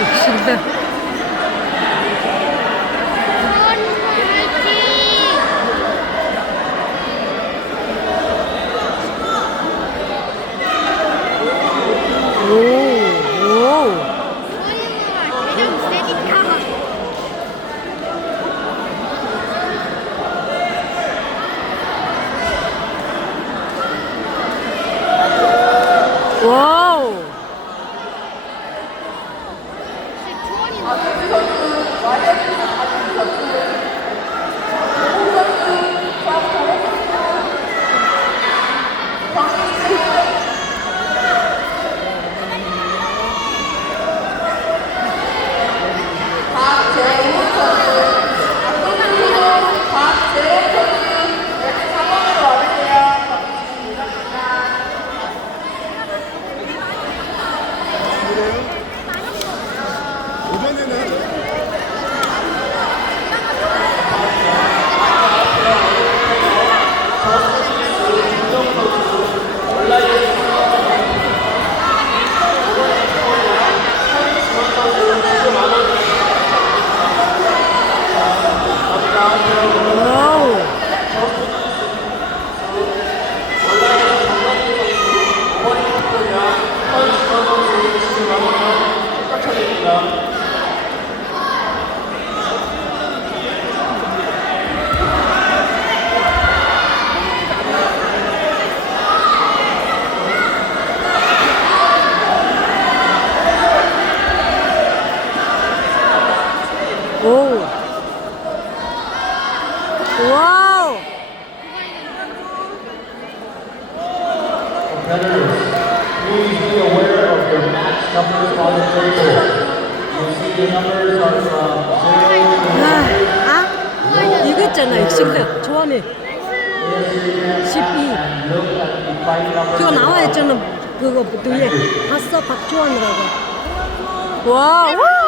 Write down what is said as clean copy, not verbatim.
욕심다. 와우. 오. 와우. Competitors, please be aware of your match numbers on the table. You'll see the numbers are from 0 to 아? 이거 있잖아. 익신데 좋아하네. 12. 그거 나와 있잖아. 그거 뒤에 봤어? 박주환이라고. 와.